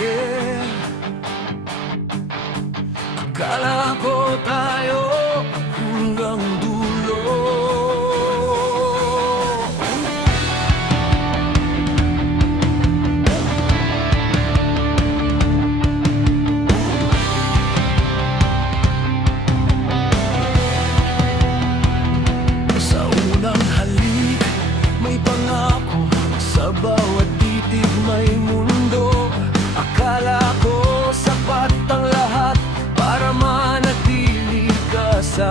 yeah. Akala ko tayo hanggang dulo. Sa unang halik, may pangako. Sa bawat titig may mundo. Akala ko sapat ang lahat para manatili ka sa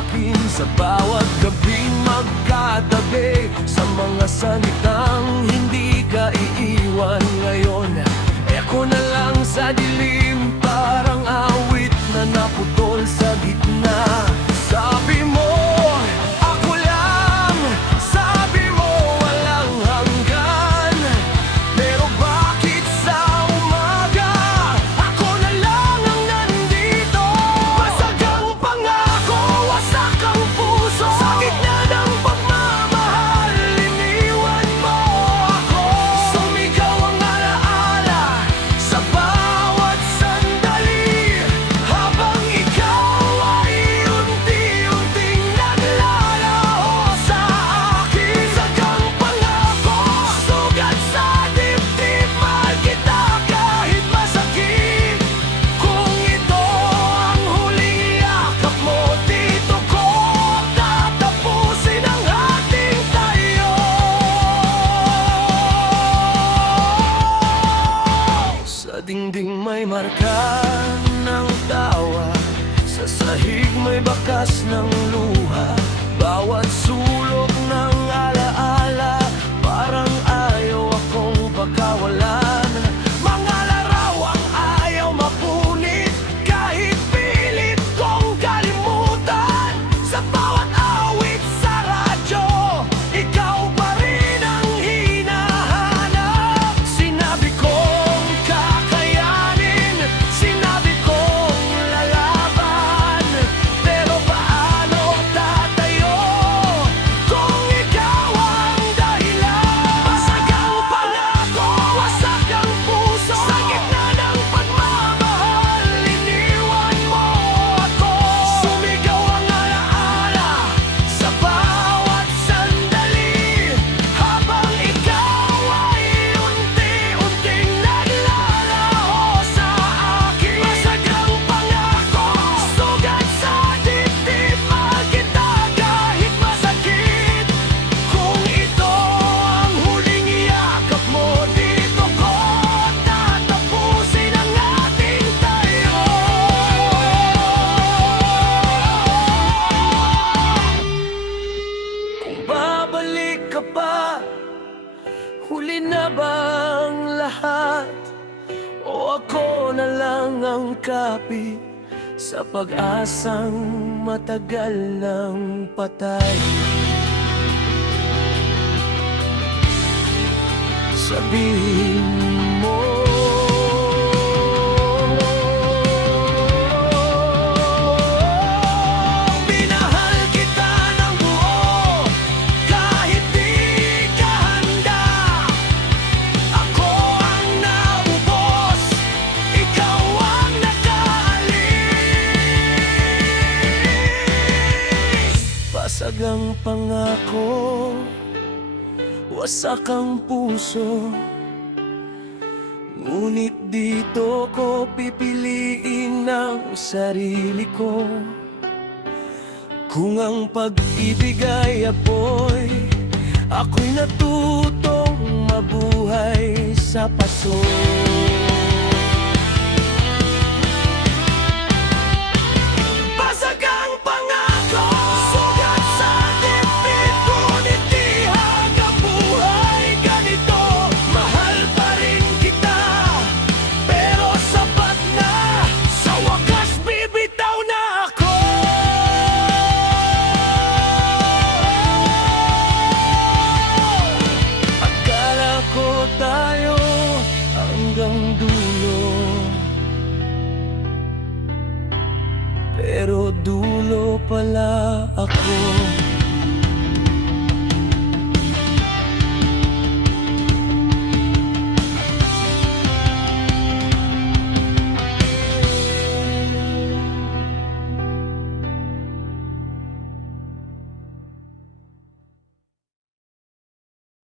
akin. Sa bawat gabing magkatabi, sa mga salitang hindi ka iiwan. Ngayon, eko na lang sa dilim, parang awit na naputol sa gitna. Sabi mo, ako lang. Sabi mo, walang hanggan. Pero bakit sa umaga, ako na lang ang nandito? Basag ang pangako, wasak ang puso. Sa gitna ng pagmamahal, iniwan mo ako. Sumigaw ang alaala sa bawat sandali, habang ikaw ay unti-unting naglalaho sa akin. Sagang pangako, sugat sa dibdib, mahal kita kahit masakit. Kung ito ang huling yakap mo, dito ko tatapusin ang ating tayo. Sa dingding may marka ng tawa, sa sahig may bakas ng luha. Bawat sulok ng alaala, parang ayaw akong pagkawalan. Mga larawang ayaw mapunit, kahit pilit kong kalimutan. Sa bawat awit sa radyo, ikaw pa rin ang hinahanap. Sinabi kong kakayanin, sinabi kong lalaban. Pero paano tatayo kung ikaw ang dahilan? Basag ang pangako, wasak ang puso. Sa gitna ng pagmamahal, iniwan mo ako. Sumigaw ang alaala sa bawat sandali, habang ikaw ay unti-unting naglalaho sa akin. Basag ang pangako, sugat sa dibdib, mahal kita kahit masakit. Kung ito ang huling yakap mo, dito ko tatapusin ang ating tayo. Kung babalik ka pa, huli na bang lahat? O ako na lang ang kapi sa pag-asang matagal ng patay? Sabihin mo. Minahal kita ng buo, kahit di ka handa. Ako ang naubos, ikaw ang nakaalis. Basag ang pangako, wasak ang puso. Ngunit dito ko pipiliin ang sarili ko. Kung ang pag-ibig ay apoy, ako'y natutong mabuhay sa paso.